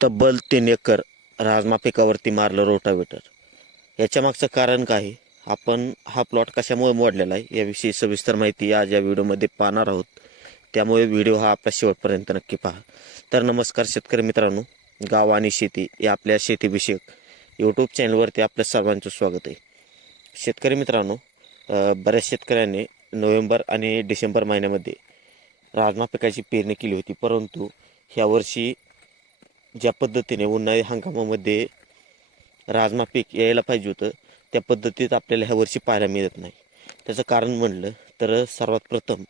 तब्बल 3 एकर राजमा पिकावरती मारलं रोटावेटर. याच्या मागचं कारण काय आहे, आपण हा प्लॉट कशामुळे मोडलेला आहे याविषयी सविस्तर माहिती आज या व्हिडिओमध्ये पाहणार आहोत. त्यामुळे व्हिडिओ हा आपल्या शेवटपर्यंत नक्की पहा. तर नमस्कार शेतकरी मित्रांनो, गाव आणि शेती या आपल्या शेतीविषयक यूट्यूब चॅनलवरती आपल्या सर्वांचं स्वागत आहे. शेतकरी मित्रांनो, बऱ्याच शेतकऱ्यांनी नोव्हेंबर आणि डिसेंबर महिन्यामध्ये राजमा पिकाची पेरणी केली होती, परंतु ह्यावर्षी ज्या पद्धतीने उन्हाळी हंगामामध्ये राजमा पीक यायला पाहिजे होतं त्या पद्धतीत आपल्याला ह्या वर्षी पाहायला मिळत नाही. त्याचं कारण म्हणलं तर सर्वात प्रथम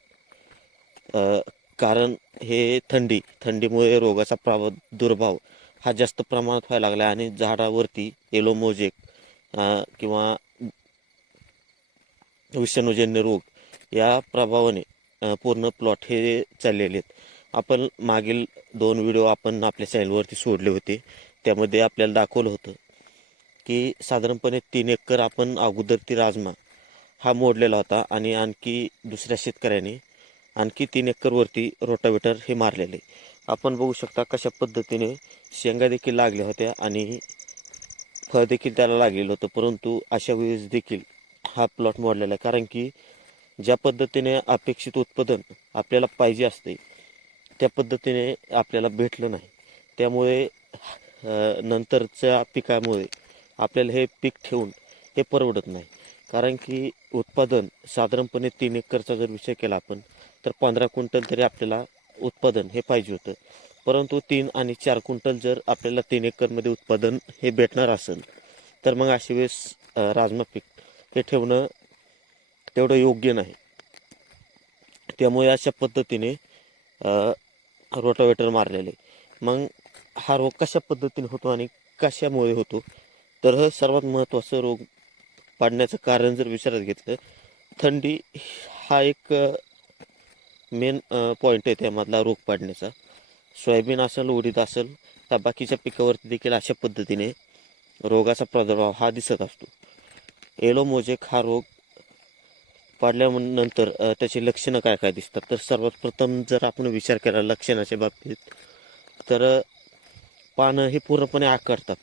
कारण हे थंडीमुळे रोगाचा प्रादुर्भाव हा जास्त प्रमाणात व्हायला लागला आणि झाडावरती येलो मोजेक किंवा विषाणूजन्य रोग या प्रभावाने पूर्ण प्लॉट हे चाललेले आहेत. आपण मागील 2 व्हिडिओ आपण आपल्या चॅनलवरती सोडले होते, त्यामध्ये आपल्याला दाखवलं होतं की साधारणपणे 3 एकर आपण अगोदर ती राजमा हा मोडलेला होता आणि आणखी दुसऱ्या शेतकऱ्याने आणखी 3 एकरवरती रोटावेटर हे मारलेले. आपण बघू शकता कशा पद्धतीने शेंगा देखील लागल्या होत्या आणि फळ देखील त्याला लागलेलं होतं, परंतु अशा वेळेस देखील हा प्लॉट मोडलेला आहे. कारण की ज्या पद्धतीने अपेक्षित उत्पादन आपल्याला पाहिजे असते त्या पद्धतीने आपल्याला भेटलं नाही. त्यामुळे नंतरच्या पिकामुळे आपल्याला हे पीक ठेवून हे परवडत नाही. कारण की उत्पादन साधारणपणे 3 एकरचा जर विचार केला आपण तर 15 क्विंटल तरी आपल्याला उत्पादन हे पाहिजे होतं, परंतु 3 आणि 4 क्विंटल जर आपल्याला 3 एकरमध्ये उत्पादन हे भेटणार असेल तर मग अशा वेळेस राजमा पीक हे ठेवणं तेवढं योग्य नाही. त्यामुळे अशा पद्धतीने रोटावेटर मारलेले. मग हा रोग कशा पद्धतीने होतो आणि कशामुळे होतो, तर सर्वात महत्त्वाचं रोग पाडण्याचं कारण जर विचारात घेतलं, थंडी हा एक मेन पॉईंट आहे त्यामधला रोग पाडण्याचा. सोयाबीन असेल, उडीद असेल, त्या बाकीच्या पिकावरती देखील अशा पद्धतीने रोगाचा प्रादुर्भाव हा दिसत असतो. येलो मोजेक हा रोग पाडल्यानंतर त्याची लक्षणं काय काय दिसतात, तर सर्वात प्रथम जर आपण विचार केला लक्षणाच्या बाबतीत तर पानं ही पूर्णपणे आकडतात.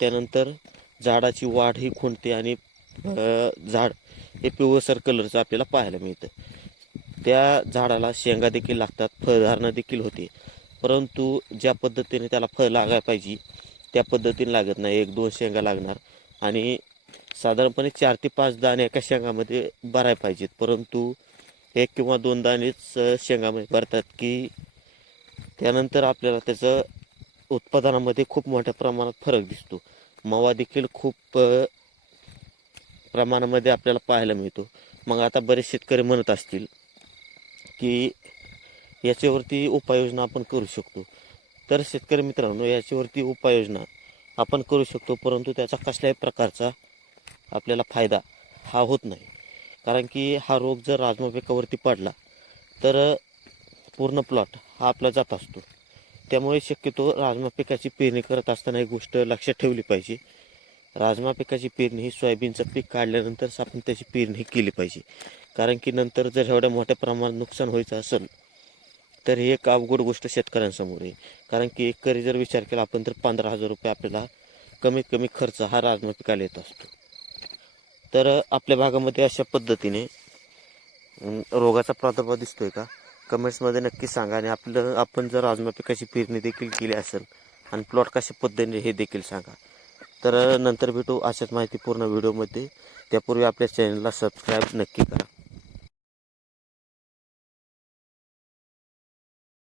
त्यानंतर झाडाची वाढ ही खुंटते आणि झाड हे पिवळसर कलरचं आपल्याला पाहायला मिळतं. त्या झाडाला शेंगा देखील लागतात, फळधारणा देखील होते, परंतु ज्या पद्धतीने त्याला फळ लागायला पाहिजे त्या पद्धतीने लागत नाही. 1-2 शेंगा लागणार आणि साधारणपणे 4 ते 5 दाणे एका शेंगामध्ये भरायला पाहिजेत, परंतु 1 किंवा 2 दाणेच शेंगामध्ये भरतात की त्यानंतर आपल्याला त्याचं उत्पादनामध्ये खूप मोठ्या प्रमाणात फरक दिसतो. मावा देखील खूप प्रमाणामध्ये आपल्याला पाहायला मिळतो. मग आता बरेच शेतकरी म्हणत असतील की याच्यावरती उपाययोजना आपण करू शकतो. तर शेतकरी मित्रांनो, याच्यावरती उपाययोजना आपण करू शकतो, परंतु त्याचा कसल्याही प्रकारचा आपल्याला फायदा हा होत नाही. कारण की हा रोग जर राजमा पिकावरती पडला तर पूर्ण प्लॉट हा आपला जात असतो. त्यामुळे शक्यतो राजमा पिकाची पेरणी करत असताना एक गोष्ट लक्षात ठेवली पाहिजे. राजमा पिकाची पेरणी ही सोयाबीनचं पीक काढल्यानंतरच आपण त्याची पेरणी केली पाहिजे. कारण की नंतर जर एवढ्या मोठ्या प्रमाणात नुकसान व्हायचं असेल तर ही एक अवघड गोष्ट शेतकऱ्यांसमोर आहे. कारण की एकरी जर विचार केला आपण तर 15,000 रुपये आपल्याला कमीत कमी खर्च हा राजमा पिकाला येत असतो. तर आपल्या भागामध्ये अशा पद्धतीने रोगाचा प्रादुर्भाव दिसतोय का, कमेंट्समध्ये नक्की सांगा. आणि आपण जर राजमा पिकाची पेरणी देखील केली असेल आणि प्लॉट कशा पद्धतीने हे देखील सांगा. तर नंतर भेटू अशाच माहितीपूर्ण व्हिडिओमध्ये. त्यापूर्वी आपल्या चॅनलला सबस्क्राईब नक्की करा.